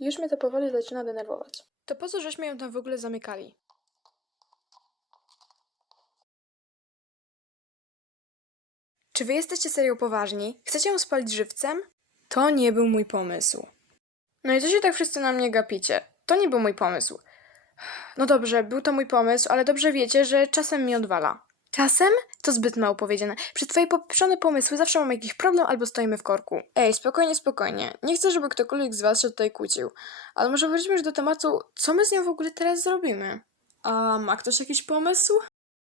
Już mnie to powoli zaczyna denerwować. To po co żeśmy ją tam w ogóle zamykali? Czy wy jesteście serio poważni? Chcecie ją spalić żywcem? To nie był mój pomysł. No i co się tak wszyscy na mnie gapicie? To nie był mój pomysł. No dobrze, był to mój pomysł, ale dobrze wiecie, że czasem mi odwala. Czasem? To zbyt mało powiedziane. Przez twoje popieprzone pomysły zawsze mam jakiś problem albo stoimy w korku. Ej, spokojnie, spokojnie. Nie chcę, żeby ktokolwiek z was się tutaj kłócił. Ale może wróćmy już do tematu, co my z nią w ogóle teraz zrobimy? A ma ktoś jakiś pomysł?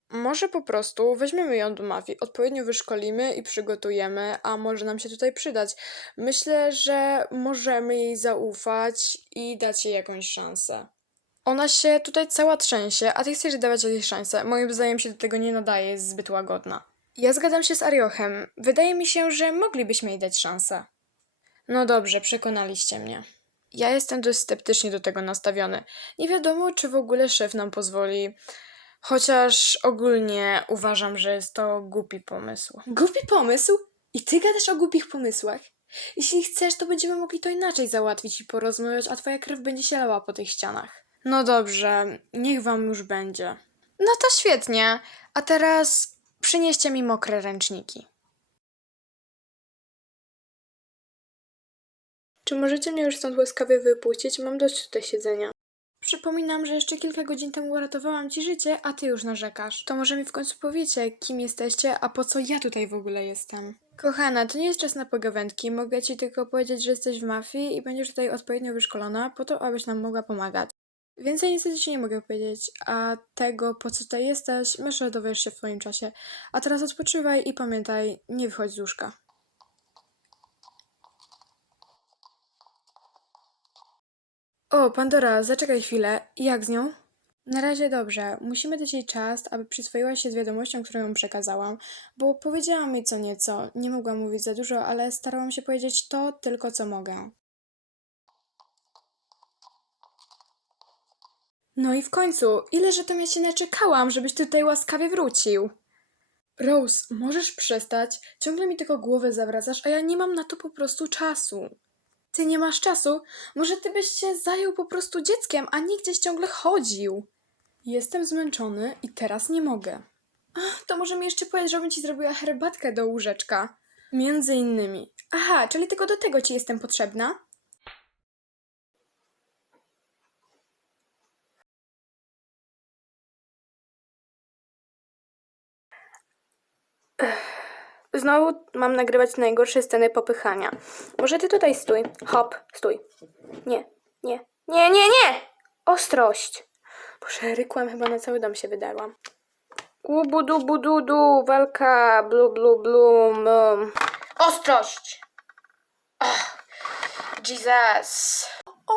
Może po prostu weźmiemy ją do mafii, odpowiednio wyszkolimy i przygotujemy, a może nam się tutaj przydać. Myślę, że możemy jej zaufać i dać jej jakąś szansę. Ona się tutaj cała trzęsie, a ty chcesz dawać jej szansę. Moim zdaniem się do tego nie nadaje, jest zbyt łagodna. Ja zgadzam się z Ariochem. Wydaje mi się, że moglibyśmy jej dać szansę. No dobrze, przekonaliście mnie. Ja jestem dość sceptycznie do tego nastawiony. Nie wiadomo, czy w ogóle szef nam pozwoli. Chociaż ogólnie uważam, że jest to głupi pomysł. Głupi pomysł? I ty gadasz o głupich pomysłach? Jeśli chcesz, to będziemy mogli to inaczej załatwić i porozmawiać, a twoja krew będzie się lała po tych ścianach. No dobrze, niech wam już będzie. No to świetnie. A teraz przynieście mi mokre ręczniki. Czy możecie mnie już stąd łaskawie wypuścić? Mam dość tutaj siedzenia. Przypominam, że jeszcze kilka godzin temu uratowałam ci życie, a ty już narzekasz. To może mi w końcu powiecie, kim jesteście, a po co ja tutaj w ogóle jestem. Kochana, to nie jest czas na pogawędki. Mogę ci tylko powiedzieć, że jesteś w mafii i będziesz tutaj odpowiednio wyszkolona po to, abyś nam mogła pomagać. Więcej niestety ci nie mogę powiedzieć, a tego, po co tutaj jesteś, myślę, dowiesz się w twoim czasie. A teraz odpoczywaj i pamiętaj, nie wychodź z łóżka. O, Pandora, zaczekaj chwilę. Jak z nią? Na razie dobrze. Musimy dać jej czas, aby przyswoiła się z wiadomością, którą ją przekazałam, bo powiedziałam jej co nieco. Nie mogłam mówić za dużo, ale starałam się powiedzieć to tylko, co mogę. No i w końcu, ileże to ja się naczekałam, żebyś tutaj łaskawie wrócił. Rose, możesz przestać? Ciągle mi tylko głowę zawracasz, a ja nie mam na to po prostu czasu. Ty nie masz czasu? Może ty byś się zajął po prostu dzieckiem, a nie gdzieś ciągle chodził. Jestem zmęczony i teraz nie mogę. Ach, to może mi jeszcze powiedz, żebym ci zrobiła herbatkę do łóżeczka. Między innymi. Aha, czyli tylko do tego ci jestem potrzebna? Znowu mam nagrywać najgorsze sceny popychania. Może ty tutaj stój. Hop, stój. Nie, nie, nie, nie, nie! Ostrość. Boże, rykłam chyba na cały dom się wydarłam. Ubudu, bududu, walka, blu, blu, blum. Um. Ostrość! Oh, Jesus. O